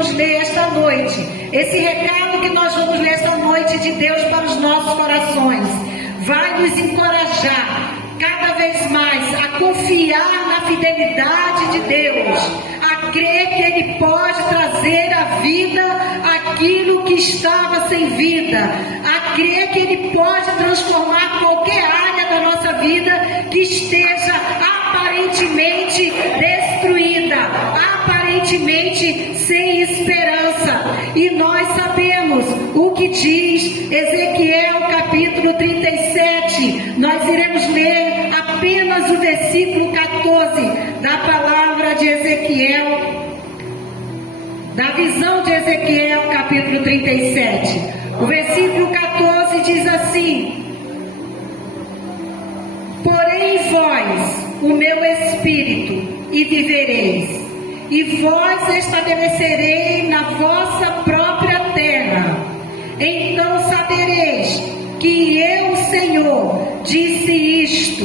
vamos ler esta noite, esse recado que nós vamos ler esta noite de Deus para os nossos corações, vai nos encorajar cada vez mais a confiar na fidelidade de Deus, a crer que Ele pode trazer à vida aquilo que estava sem vida, a crer que Ele pode transformar qualquer área da nossa vida que esteja aparentemente destruída, aparentemente sem esperança. E nós sabemos o que diz Ezequiel capítulo 37. Nós iremos ler apenas o versículo 14 da palavra de Ezequiel, da visão de Ezequiel capítulo 37. O versículo 14 diz assim: porém em vós o meu espírito, e vivereis, e vós estabelecerei na vossa própria terra. Então sabereis que eu, Senhor, disse isto,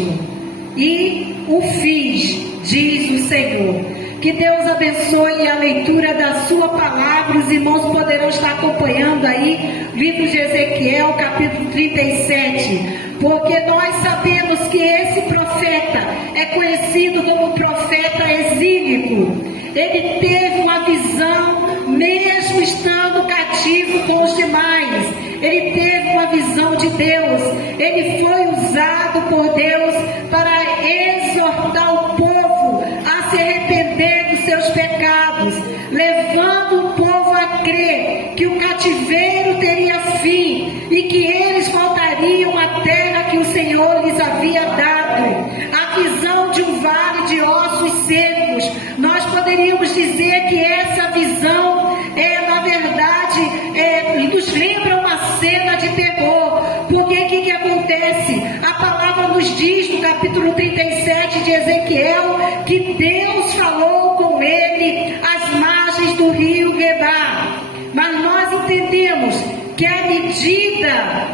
e o fiz, diz o Senhor. Que Deus abençoe a leitura da sua palavra. Os irmãos poderão estar acompanhando aí o livro de Ezequiel, capítulo 37, porque nós sabemos que esse profeta é conhecido como profeta exílico. Ele teve uma visão, mesmo estando cativo com os demais. Ele teve uma visão de Deus. Ele foi usado por Deus para exortar o povo a se arrepender dos seus pecados, levando o povo a crer que o cativeiro teria fim e que eles voltariam à terra que o Senhor lhes havia dado. A visão de um vale de ossos secos. Nós poderíamos dizer que essa visão na verdade, nos lembra uma cena de terror. Porque o que acontece? A palavra nos diz no capítulo 37 de Ezequiel que Deus falou com ele às margens do rio Guebar. Mas nós entendemos que à medida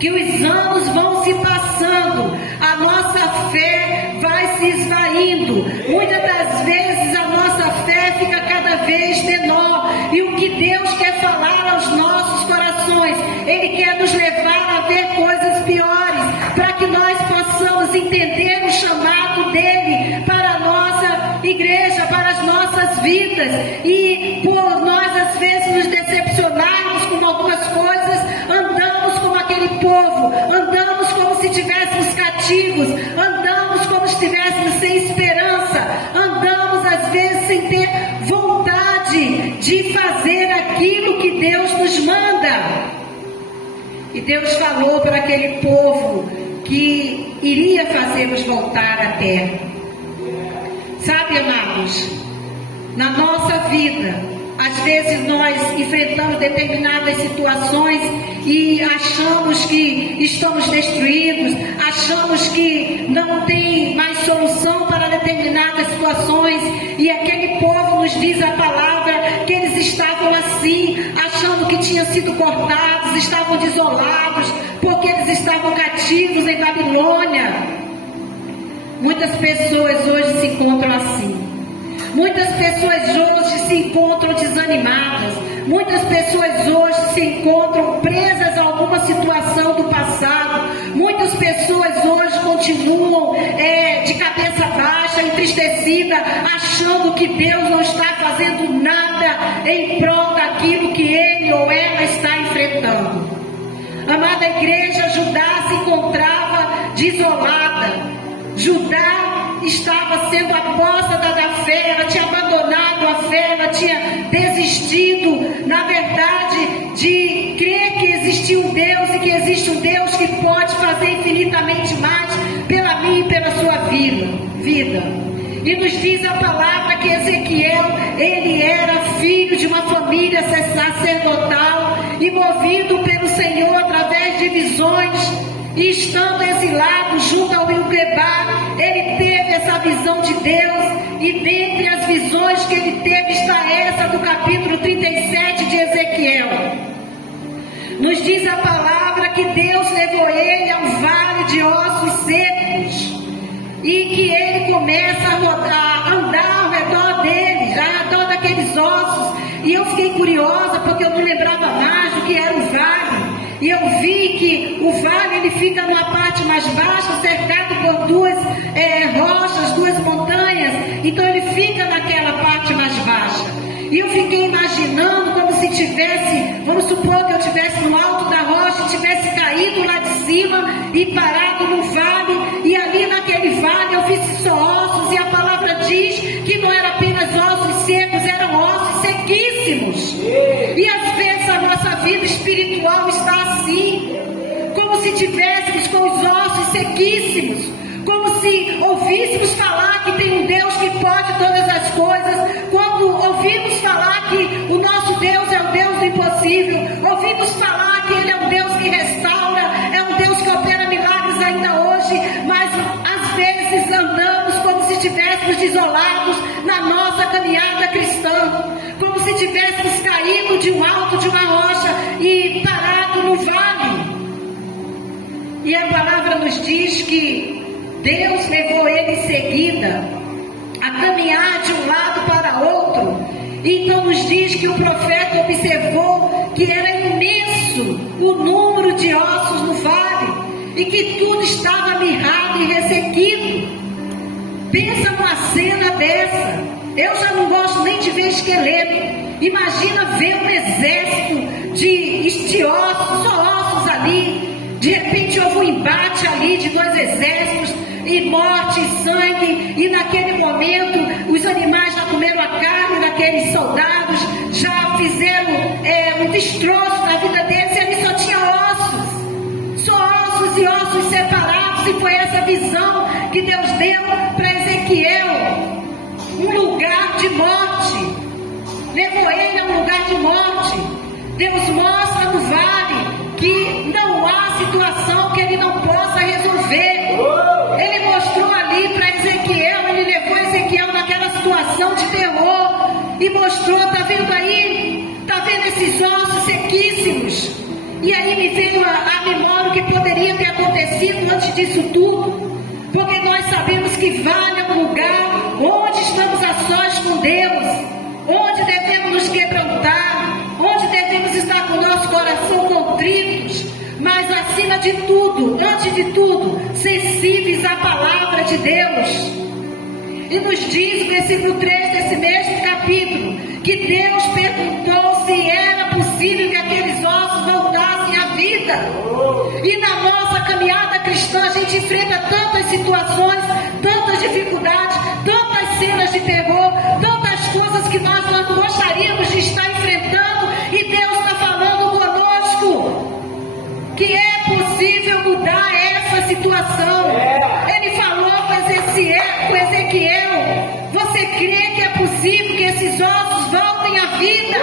que os anos vão se passando, a nossa fé vai se esvaindo. Muitas das vezes a nossa fé fica cada vez menor. E o que Deus quer falar aos nossos corações, Ele quer nos levar a ver coisas piores, para que nós possamos entender o chamado dEle para a nossa igreja, para as nossas vidas. E por nós às vezes nos decepcionarmos com algumas coisas, andamos como aquele povo, andamos como se estivéssemos cativos, andamos como se estivéssemos sem esperança, andamos às vezes sem ter vontade de fazer aquilo que Deus nos manda. E Deus falou para aquele povo que iria fazê-los voltar à terra. Sabe, amados, na nossa vida, às vezes nós enfrentamos determinadas situações e achamos que estamos destruídos, achamos que não tem mais solução para determinadas situações, e aquele povo nos diz a palavra que eles estavam assim, achando que tinham sido cortados, estavam desolados, porque eles estavam cativos em Babilônia. Muitas pessoas hoje se encontram assim. Muitas pessoas hoje se encontram desanimadas. Muitas pessoas hoje se encontram presas a alguma situação do passado. Muitas pessoas hoje continuam de cabeça baixa, entristecida, achando que Deus não está fazendo nada em prol daquilo que ele ou ela está enfrentando. Amada igreja, Judá se encontrava desolada. Judá estava sendo apóstata da fé, ela tinha abandonado a fé, ela tinha desistido, na verdade, de crer que existia um Deus e que existe um Deus que pode fazer infinitamente mais pela minha e pela sua vida. E nos diz a palavra que Ezequiel, ele era filho de uma família sacerdotal e movido pelo Senhor através de visões. E estando exilado junto ao rio Guebar, ele teve essa visão de Deus, e dentre as visões que ele teve está essa do capítulo 37 de Ezequiel. Nos diz a palavra que Deus levou ele ao vale de ossos secos, e que ele começa a andar ao redor deles, ao redor daqueles ossos, E eu fiquei curiosa, porque eu não lembrava mais do que era o vale. E eu vi que o vale, ele fica numa parte mais baixa, cercado por duas rochas, duas montanhas. Então ele fica naquela parte mais baixa. E eu fiquei imaginando como se tivesse, vamos supor que eu estivesse no alto da rocha, tivesse caído lá de cima e parado no vale. E ali naquele vale eu vi só ossos, e a palavra diz que não era apenas ossos secos, eram ossos sequíssimos. E às vezes a nossa vida espiritual está assim, como se tivéssemos com os ossos sequíssimos, como se ouvíssemos falar que tem um Deus que pode todas as coisas, quando ouvimos falar que o nosso Deus é o Deus do impossível, ouvimos falar que Ele é um Deus que restaura, é um Deus que opera milagres ainda hoje, mas às vezes andamos como se estivéssemos desolados na nossa caminhada cristã, como se tivéssemos caído de um alto de uma rocha e parado no vale. E a palavra nos diz que Deus levou ele em seguida a caminhar de um lado para outro. Então nos diz que o profeta observou que era imenso o número de ossos no vale e que tudo estava mirrado e ressequido. Pensa numa cena dessa. Eu já não gosto nem de ver esqueleto. Imagina ver um exército de ossos, só ossos ali. De repente houve um embate ali de dois exércitos, e morte e sangue, e naquele momento os animais já comeram a carne daqueles soldados, já fizeram um destroço na vida deles, e ali só tinha só ossos e ossos separados. E foi essa visão que Deus deu para Ezequiel, um lugar de morte, levou ele a um lugar de morte. Deus mostra no vale que não há situação que Ele não possa resolver. Ele mostrou ali para Ezequiel, Ele levou Ezequiel naquela situação de terror e mostrou, está vendo aí? Está vendo esses ossos sequíssimos? E aí me veio a memória o que poderia ter acontecido antes disso tudo, porque nós sabemos que vale é um lugar onde estamos a sós com Deus, onde devemos nos quebrantar, onde devemos estar com o nosso coração contritos, mas acima de tudo, antes de tudo, sensíveis à palavra de Deus. E nos diz no versículo 3 desse mesmo capítulo, que Deus perguntou se era possível que aqueles ossos voltassem à vida. E na nossa caminhada cristã a gente enfrenta tantas situações, tantas dificuldades, tantas cenas de terror, tantas coisas que nós não gostaríamos de estar enfrentando, e Deus está falando conosco que é possível mudar essa situação. Ele falou com Ezequiel, você crê que é possível que esses ossos voltem à vida?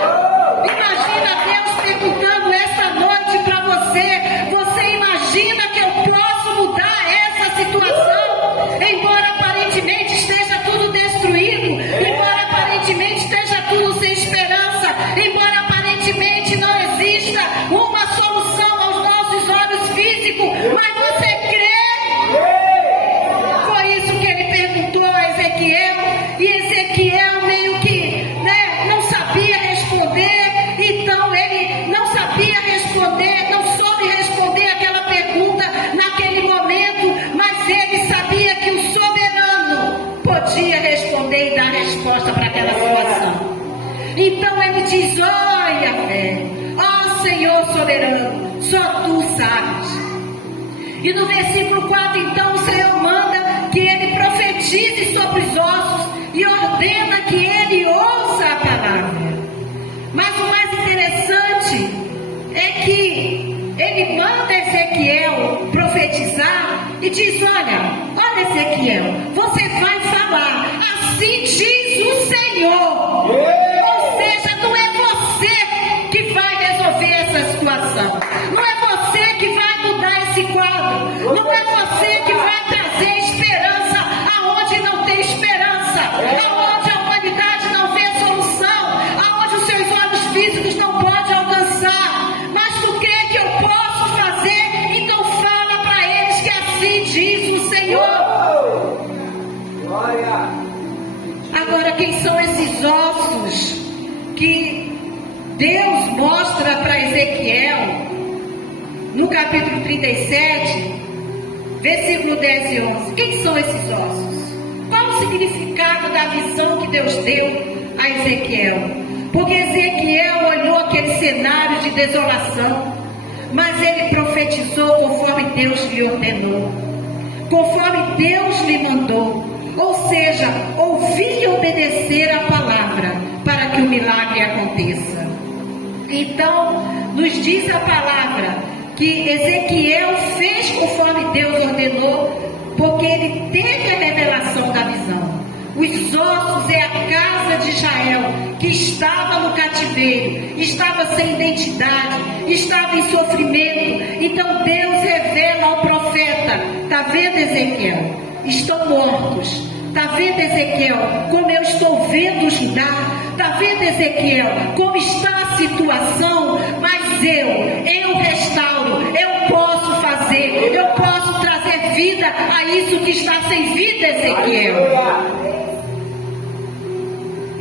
Imagina Deus perguntando esta noite para você, você imagina que eu posso mudar essa situação? Embora aparentemente esteja tudo destruído, embora aparentemente esteja tudo sem esperança, embora aparentemente não exista uma solução aos nossos olhos físicos, mas você crê? Foi isso que ele perguntou a Ezequiel, e Ezequiel meio que não sabia responder. Então ele não sabia responder, não soube responder aquela pergunta naquele momento, mas ele sabia que o soberano podia responder e dar resposta para aquela situação. Então ele diz: olha, ó Senhor soberano, só tu sabes. E no versículo 4, então, o Senhor manda que ele profetize sobre os ossos e ordena que ele ouça a palavra. Mas o mais interessante é que ele manda Ezequiel profetizar e diz: olha Ezequiel, você vai falar, assim diz o Senhor. Ou seja, não é você que vai resolver essa situação, não é você que vai mudar esse quadro, não é você que vai trazer esperança aonde não tem esperança, aonde a humanidade não vê solução, aonde os seus olhos físicos não podem alcançar. Mas tu crê que eu posso fazer? Então fala para eles que assim diz o Senhor. Deus mostra para Ezequiel, no capítulo 37, versículo 10 e 11. Quem são esses ossos? Qual o significado da visão que Deus deu a Ezequiel? Porque Ezequiel olhou aquele cenário de desolação, mas ele profetizou conforme Deus lhe ordenou, conforme Deus lhe mandou, ou seja, ouvir e obedecer a palavra para que o milagre aconteça. Então, nos diz a palavra que Ezequiel fez conforme Deus ordenou, porque ele teve a revelação da visão. Os ossos é a casa de Israel, que estava no cativeiro, estava sem identidade, estava em sofrimento. Então Deus revela ao profeta: está vendo, Ezequiel? Estão mortos. Está vendo, Ezequiel, como eu estou vendo Judá? Está vendo, Ezequiel, como está a situação? Mas eu restauro, eu posso fazer, eu posso trazer vida a isso que está sem vida, Ezequiel.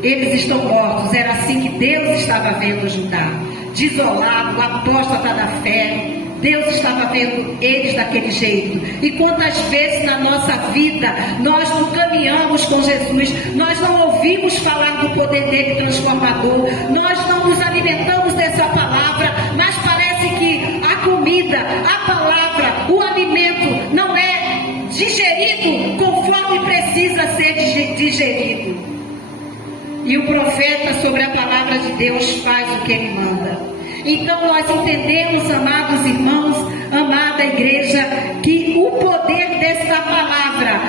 Eles estão mortos. Era assim que Deus estava vendo Judá, desolado, apóstata da fé. Deus estava vendo eles daquele jeito. E quantas vezes na nossa vida nós não caminhamos com Jesus, nós não ouvimos falar do poder dele transformador, nós não nos alimentamos dessa palavra, mas parece que a comida, a palavra, o alimento não é digerido conforme precisa ser digerido. E o profeta, sobre a palavra de Deus, faz o que ele manda. Então nós entendemos, amados irmãos, amada igreja, que o poder desta palavra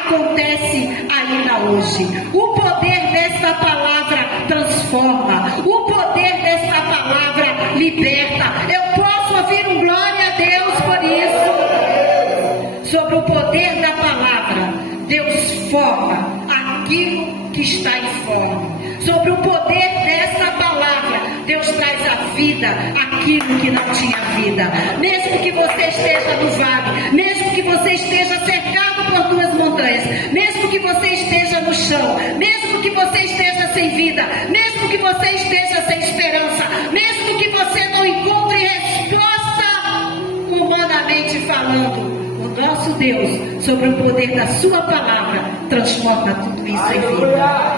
acontece ainda hoje. O poder desta palavra transforma. O poder desta palavra liberta. Eu posso ouvir um glória a Deus por isso. Sobre o poder da palavra, Deus forma aquilo que está informe. Sobre o poder desta palavra, Deus traz à vida aquilo que não tinha vida. Mesmo que você esteja no vale, mesmo que você esteja cercado por duas montanhas, mesmo que você esteja no chão, mesmo que você esteja sem vida, mesmo que você esteja sem esperança, mesmo que você não encontre resposta humanamente falando, o nosso Deus, sobre o poder da sua palavra, transforma tudo isso em vida.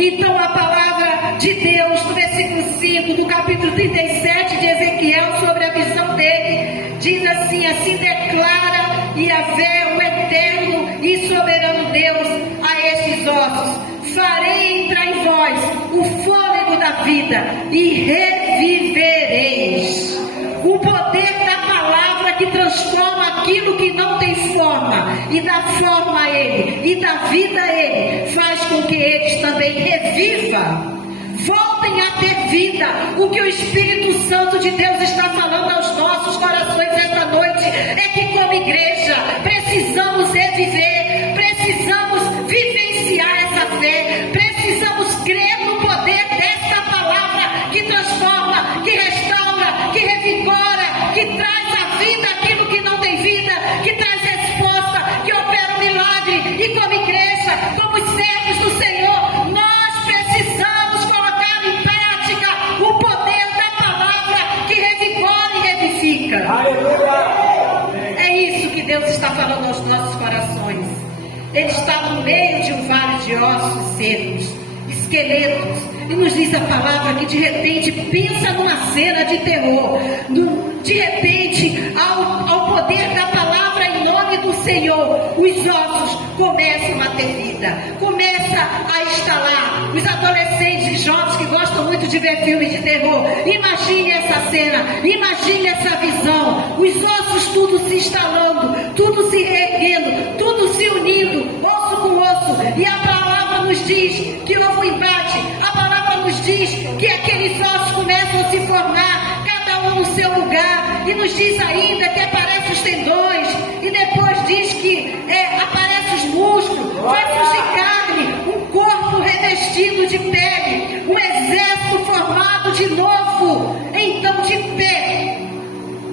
Então a palavra de Deus, no versículo 5 do capítulo 37 de Ezequiel, sobre a visão dele, diz assim: assim declara Yahvé, o eterno e soberano Deus, a estes ossos: farei entrar em vós o fôlego da vida e revivereis. O poder da palavra que transforma aquilo que não tem forma e dá forma a ele e dá vida a ele, faz com que eles também revivam, voltem a ter vida. O que o Espírito Santo de Deus está falando aos nossos corações esta noite é que, como igreja, precisamos reviver, precisamos vivenciar essa fé, precisamos crer no poder desta palavra que transforma, que restaura, que revigora, que traz à vida aquilo que não tem vida, que traz resposta, que opera um milagre. E como igreja, como servos do Senhor, nós precisamos colocar em prática o poder da palavra que revigora e revivifica. É isso que Deus está falando aos nossos corações. Ele está no meio de um vale de ossos secos, esqueletos, e nos diz a palavra que de repente pensa numa cena de terror, de repente ao poder da palavra em nome do Senhor, os ossos começam a ter vida, começa a estalar. Os adolescentes e jovens que gostam muito de ver filmes de terror, imagine essa cena, imagine essa visão, os ossos tudo se instalando, tudo se reerguendo, tudo se unindo, osso com osso, e a palavra nos diz que houve um embate. A palavra nos diz que aqueles ossos começam a se formar, cada um no seu lugar, e nos diz ainda que aparecem os tendões, e depois diz que aparecem os músculos, ossos de carne, um corpo revestido de pele, um exército formado de novo. Então, de pé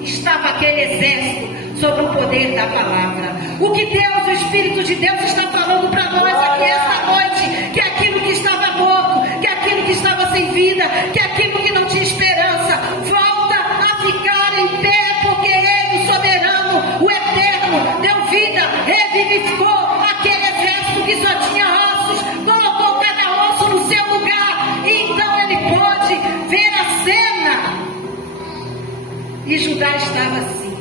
estava aquele exército sobre o poder da palavra. O que Deus, o Espírito de Deus, está falando para nós aqui esta noite, que aquilo que estava morto, que aquilo que estava sem vida, vida, que aquilo que não tinha esperança volta a ficar em pé, porque Ele, o soberano, o eterno, deu vida, revivificou aquele exército que só tinha ossos, colocou cada osso no seu lugar, e então Ele pôde ver a cena. E Judá estava assim,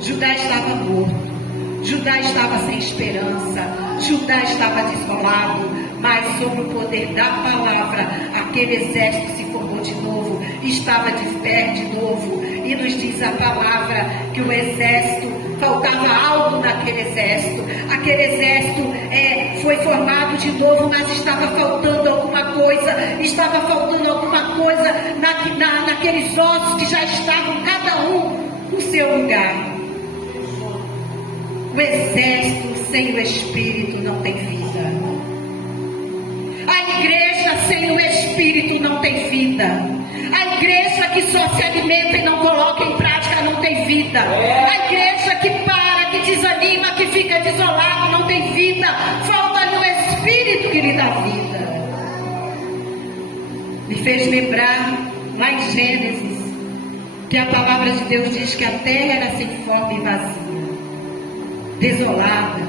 Judá estava morto, Judá estava sem esperança, Judá estava desolado, mas sob o poder da palavra, aquele exército se formou de novo, estava de pé de novo, e nos diz a palavra que o exército, faltava algo naquele exército, aquele exército foi formado de novo, mas estava faltando alguma coisa naqueles ossos que já estavam cada um no seu lugar. O exército sem o Espírito não tem vida. A igreja sem o Espírito não tem vida. A igreja que só se alimenta e não coloca em prática não tem vida. A igreja que para, que desanima, que fica desolado não tem vida. Falta-lhe o Espírito que lhe dá vida. Me fez lembrar lá em Gênesis que a palavra de Deus diz que a terra era sem forma e vazia, desolada,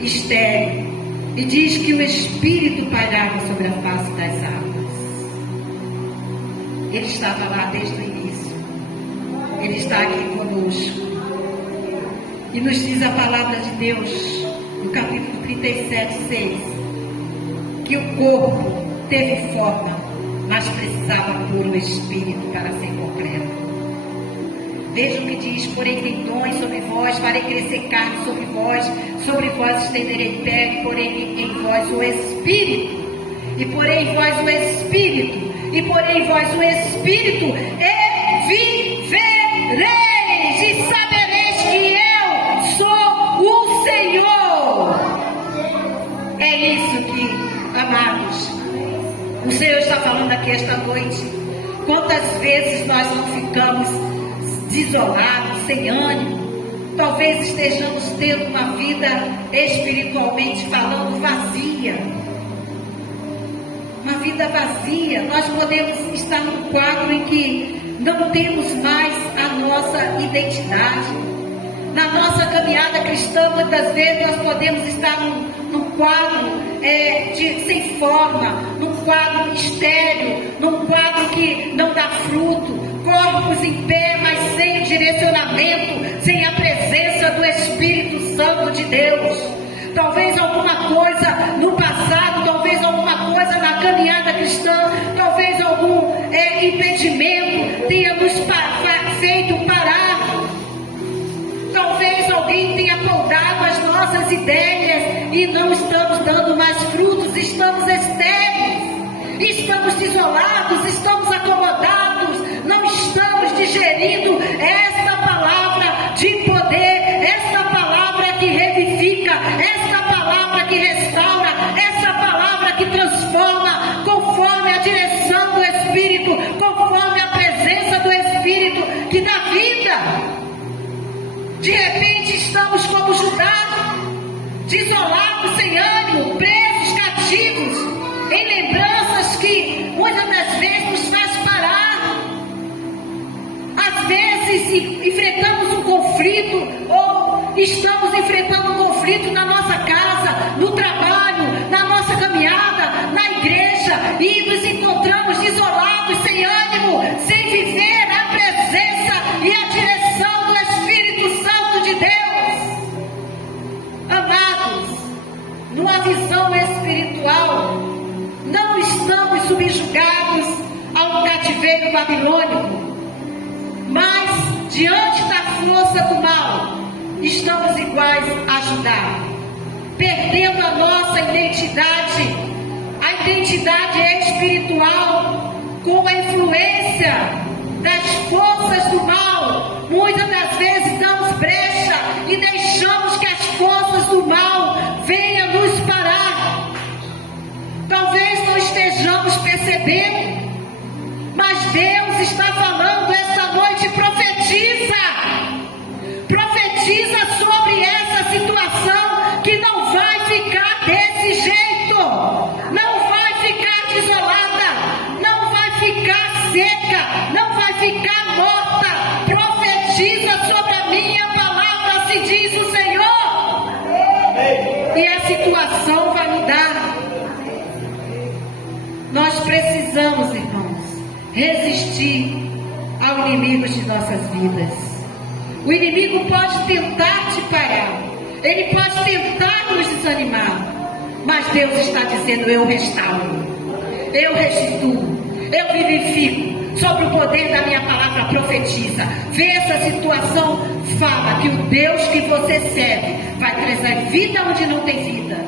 estéril, e diz que o Espírito pairava sobre a face das águas. Ele estava lá desde o início, Ele está aqui conosco, e nos diz a palavra de Deus no capítulo 37:6 que o corpo teve forma, mas precisava pôr o Espírito para ser concreto. Veja o que diz: porém tem dons sobre vós, farei crescer carne sobre vós estenderei pele, porém em vós o Espírito, e porém em vós o Espírito, e porém em vós o Espírito, e vivereis, e sabereis que eu sou o Senhor. É isso que, amados, o Senhor está falando aqui esta noite. Quantas vezes nós não ficamos desolados, sem ânimo? Talvez estejamos tendo uma vida espiritualmente falando vazia, uma vida vazia. Nós podemos estar num quadro em que não temos mais a nossa identidade. Na nossa caminhada cristã, muitas vezes nós podemos estar num quadro sem forma, num quadro estéril, num quadro que não dá fruto, corpos em pé, mas sem o direcionamento, sem a presença do Espírito Santo de Deus. Talvez alguma coisa no passado, talvez alguma coisa na caminhada cristã, talvez algum impedimento tenha nos feito parar. Talvez alguém tenha podado as nossas ideias e não estamos dando mais frutos, estamos estéreis, estamos desolados, estamos acomodados, não estamos digerindo esta palavra de poder, esta palavra que revivifica, esta palavra que restaura, essa palavra que transforma conforme a direção do Espírito, conforme a presença do Espírito que dá vida. De repente estamos como Judá, desolados, sem ânimo, presos, cativos, em lembranças que muitas das vezes nos faz parar. Às vezes enfrentamos um conflito, ou estamos enfrentando um conflito na nossa casa, no trabalho, na nossa caminhada, na igreja, e nos encontramos desolados, sem ânimo, sem viver a presença e a direção do Espírito Santo de Deus. Amados, numa visão espiritual, não estamos subjugados a um cativeiro babilônico, mas diante da força do mal, estamos iguais a Judá, perdendo a nossa identidade, a identidade espiritual, com a influência das forças do mal. Muitas das vezes damos brecha e deixamos que as forças do mal venham nos parar. Talvez não estejamos percebendo, mas Deus está falando esta noite. Profetiza sobre essa situação, que não vai ficar desse jeito, não vai ficar desolada, não vai seca, não vai ficar morta. Profetiza sobre a minha palavra, assim diz o Senhor. E a situação vai mudar. Nós precisamos, irmãos, resistir ao inimigo de nossas vidas. O inimigo pode tentar te parar, ele pode tentar nos desanimar, mas Deus está dizendo: eu restauro, eu restituo, eu vivifico. Sobre o poder da minha palavra, profetiza. Vê essa situação, fala que o Deus que você serve vai trazer vida onde não tem vida,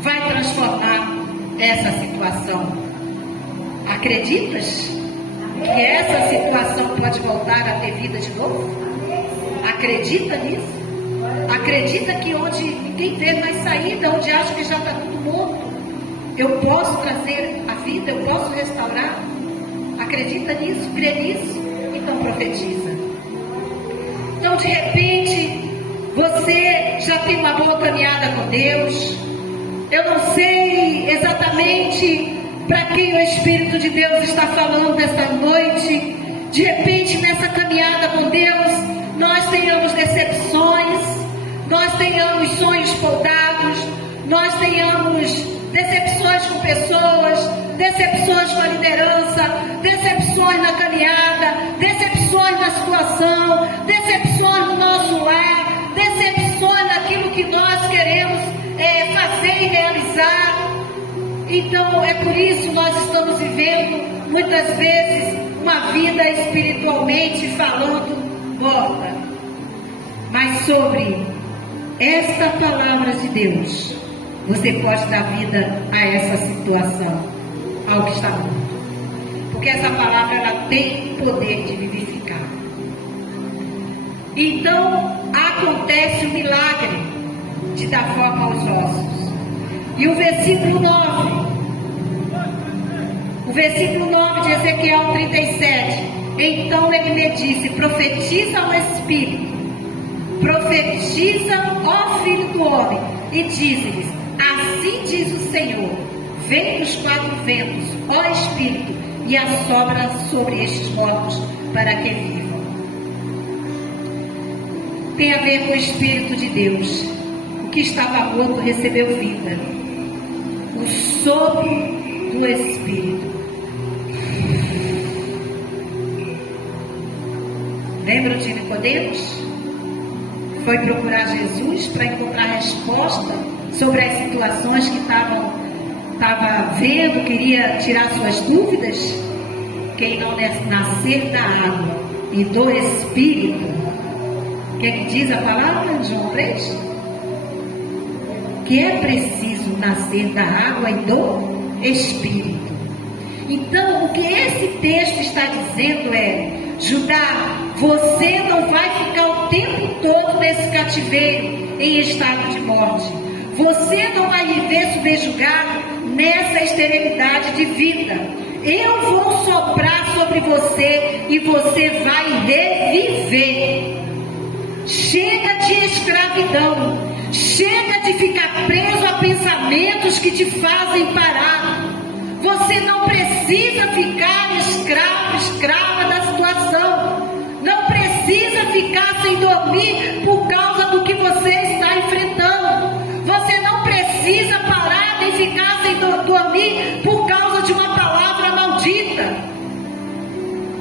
vai transformar essa situação. Acreditas que essa situação pode voltar a ter vida de novo? Acredita nisso? Acredita que onde ninguém vê mais saída, onde acha que já está tudo morto, eu posso trazer a vida, eu posso restaurar? Acredita nisso? Crê nisso? Então profetiza. Então, de repente, você já tem uma boa caminhada com Deus. Eu não sei exatamente para quem o Espírito de Deus está falando esta noite. De repente, nessa caminhada com Deus, nós tenhamos decepções, nós tenhamos sonhos foldados, nós tenhamos decepções com pessoas, decepções com a liderança, decepções na caminhada, decepções na situação, decepções no nosso lar, decepções naquilo que nós queremos fazer e realizar. Então é por isso que nós estamos vivendo muitas vezes uma vida espiritualmente falando morta. Mas sobre esta palavra de Deus, você pode dar vida a essa situação, ao que está morto. Porque essa palavra, ela tem poder de vivificar. Então acontece o milagre de dar forma aos ossos. E o versículo 9 de Ezequiel 37. Então ele me disse: profetiza ao Espírito, profetiza, ó filho do homem, e dize-lhes: assim diz o Senhor, vem dos quatro ventos, ó Espírito, e assopra sobre estes mortos, para que vivam. Tem a ver com o Espírito de Deus. O que estava morto recebeu vida. O sopro do Espírito. Lembram de Nicodemos? Foi procurar Jesus para encontrar resposta sobre as situações que estava vendo, queria tirar suas dúvidas. Quem não nascer da água e do Espírito, o que diz a palavra, João 3? Que é preciso nascer da água e do Espírito. Então, o que esse texto está dizendo é: Judá, você não vai ficar o tempo todo nesse cativeiro em estado de morte. Você não vai viver subjugado nessa esterilidade de vida. Eu vou soprar sobre você e você vai reviver. Chega de escravidão. Chega de ficar preso a pensamentos que te fazem parar. Você não precisa ficar escrava da situação. Não precisa ficar sem dormir por causa do que você está enfrentando. Você não precisa parar de ficar sem dormir por causa de uma palavra maldita.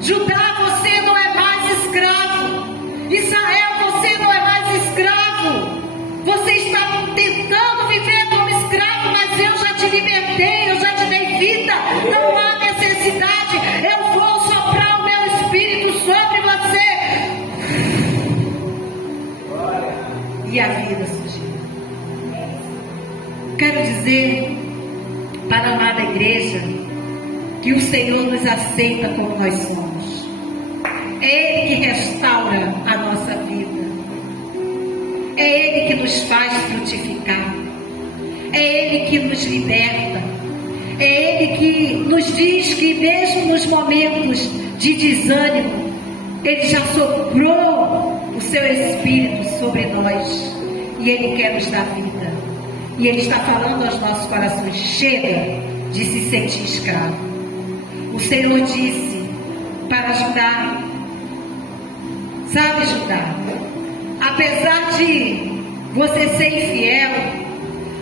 Judá, você não é mais escravo. Israel, você não é mais escravo. Você está tentando viver como escravo, mas eu já te libertei, eu já te dei vida. Não há necessidade. Eu vou soprar o meu Espírito sobre você. E a vida surgiu. Quero dizer para a amada igreja que o Senhor nos aceita como nós somos. É Ele que restaura a nossa vida. É Ele que nos faz frutificar. É Ele que nos liberta. É Ele que nos diz que mesmo nos momentos de desânimo, Ele já soprou o seu Espírito sobre nós. E Ele quer nos dar vida. E Ele está falando aos nossos corações: chega de se sentir escravo. O Senhor disse para Judá. Sabe, Judá, apesar de você ser infiel,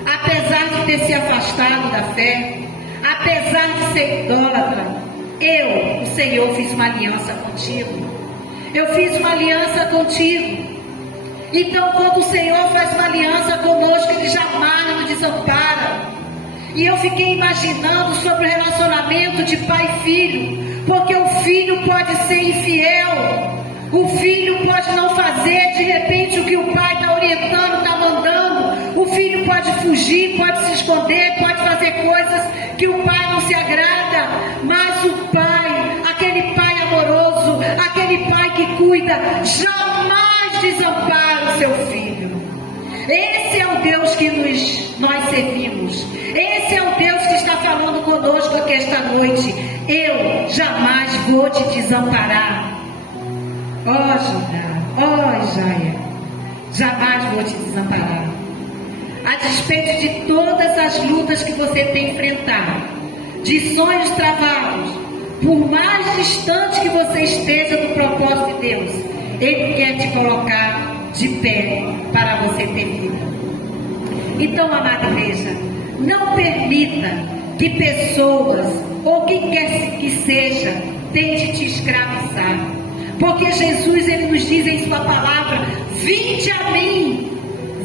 apesar de ter se afastado da fé, apesar de ser idólatra, eu, o Senhor, fiz uma aliança contigo. Eu fiz uma aliança contigo. Então, quando o Senhor faz uma aliança conosco, Ele jamais nos desampara. E eu fiquei imaginando sobre o relacionamento de pai e filho, porque o filho pode ser infiel, o filho pode não fazer de repente o que o pai está orientando, está mandando, o filho pode fugir, pode se esconder, pode fazer coisas que o pai não se agrada, mas o pai, aquele pai amoroso, aquele pai que cuida, jamais desampara o seu filho. Esse é o Deus que nós servimos. Esse é o Deus que está falando conosco aqui esta noite. Eu jamais vou te desamparar. Ó Judá, Israel, jamais vou te desamparar. A despeito de todas as lutas que você tem enfrentado, de sonhos travados, por mais distante que você esteja do propósito de Deus, Ele quer te colocar de pé para você ter vida. Então, amada igreja, não permita que pessoas ou quem quer que seja tente te escravizar, porque Jesus, Ele nos diz em sua palavra: vinde a mim,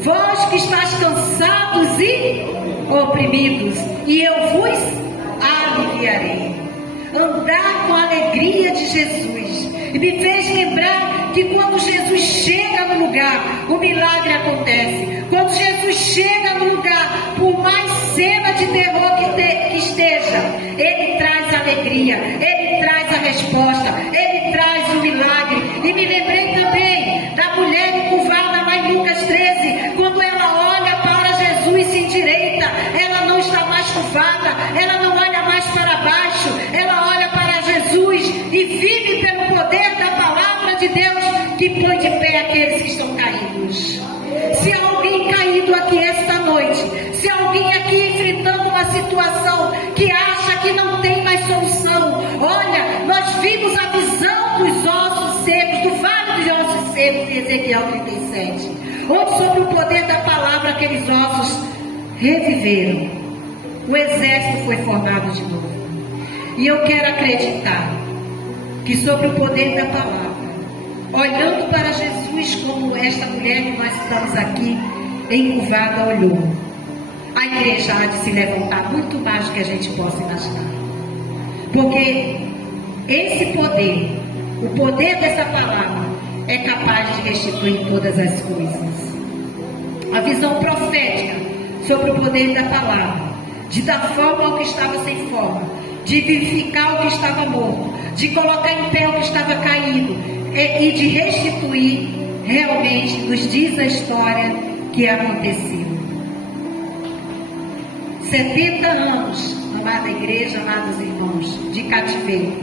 vós que estáis cansados e oprimidos, e eu vos aliviarei. Andar com a alegria de Jesus. E me fez lembrar que quando Jesus chega no lugar, o milagre acontece. Quando Jesus chega no lugar, por mais cena de terror que esteja, Ele traz alegria, Ele traz a resposta, Ele traz o milagre. E me lembrei também da mulher encurvada lá em Lucas 13, quando ela olha para Jesus e se endireita, ela não está mais curvada, ela não olha mais para baixo, ela olha para Jesus e vive pelo poder da palavra de Deus que põe de pé aqueles que estão caídos. Se há alguém caído aqui esta noite, se há alguém aqui enfrentando uma situação que acha que não tem mais solução, olha, nós vimos a visão dos ossos secos, do vale dos ossos secos de Ezequiel 37, onde sobre o poder da palavra aqueles ossos reviveram. O exército foi formado de novo. E eu quero acreditar que sobre o poder da palavra, olhando para Jesus como esta mulher que nós estamos aqui encurvada olhou, a igreja há de se levantar muito mais do que a gente possa imaginar. Porque esse poder, o poder dessa palavra, é capaz de restituir todas as coisas. A visão profética sobre o poder da palavra, de dar forma ao que estava sem forma, de vivificar o que estava morto, de colocar em pé o que estava caído, e de restituir, realmente nos diz a história que aconteceu. 70 anos, amada igreja, amados irmãos, de cativeiro,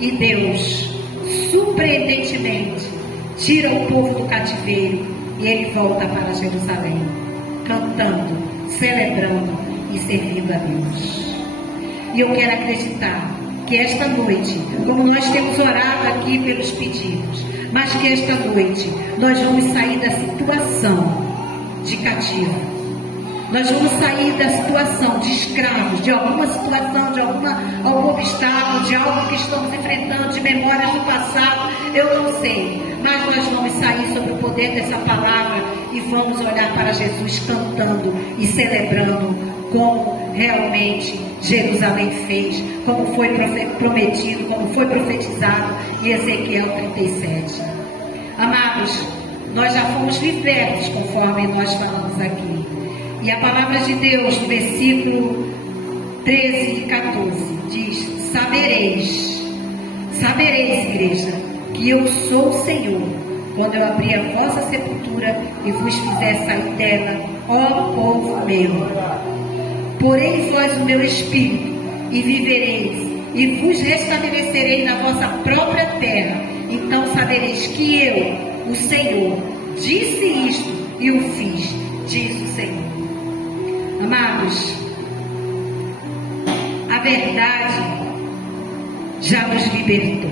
e Deus, surpreendentemente, tira o povo do cativeiro e ele volta para Jerusalém, cantando, celebrando e servindo a Deus. E eu quero acreditar que esta noite, como nós temos orado aqui pelos pedidos, mas que esta noite nós vamos sair da situação de cativo. Nós vamos sair da situação de escravos, de alguma situação, de algum obstáculo, de algo que estamos enfrentando, de memórias do passado, eu não sei. Mas nós vamos sair sob o poder dessa palavra e vamos olhar para Jesus cantando e celebrando como realmente Jerusalém fez, como foi prometido, como foi profetizado em Ezequiel 37. Amados, nós já fomos libertos conforme nós falamos aqui. E a palavra de Deus, no versículo 13 e 14, diz: sabereis, igreja, que eu sou o Senhor, quando eu abrir a vossa sepultura e vos fizer sair dela, ó povo meu. Porém em vós o meu espírito, e vivereis, e vos restabelecerei na vossa própria terra. Então sabereis que eu, o Senhor, disse isto e o fiz, diz o Senhor. Amados, a verdade já nos libertou.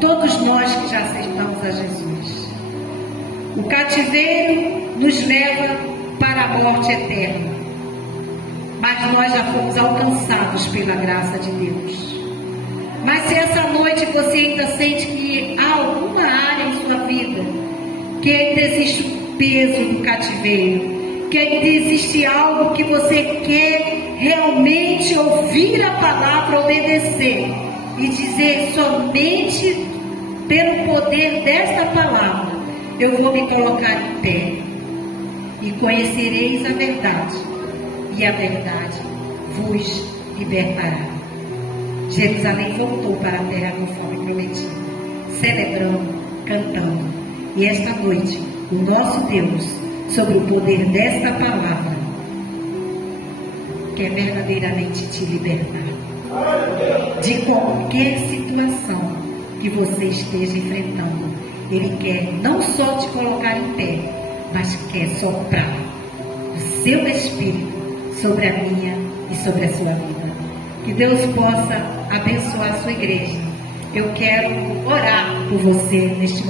Todos nós que já aceitamos a Jesus. O cativeiro nos leva para a morte eterna. Mas nós já fomos alcançados pela graça de Deus. Mas se essa noite você ainda sente que há alguma área em sua vida, que ainda existe o peso do cativeiro, que ainda existe algo que você quer realmente ouvir a palavra, obedecer e dizer somente pelo poder desta palavra, eu vou me colocar em pé e conhecereis a verdade, e a verdade vos libertará. Jerusalém voltou para a terra conforme prometido, celebrando, cantando. E esta noite, o nosso Deus, sobre o poder desta palavra, quer verdadeiramente te libertar de qualquer situação que você esteja enfrentando. Ele quer não só te colocar em pé, mas quer soprar o seu espírito sobre a minha e sobre a sua vida. Que Deus possa abençoar a sua igreja. Eu quero orar por você neste momento.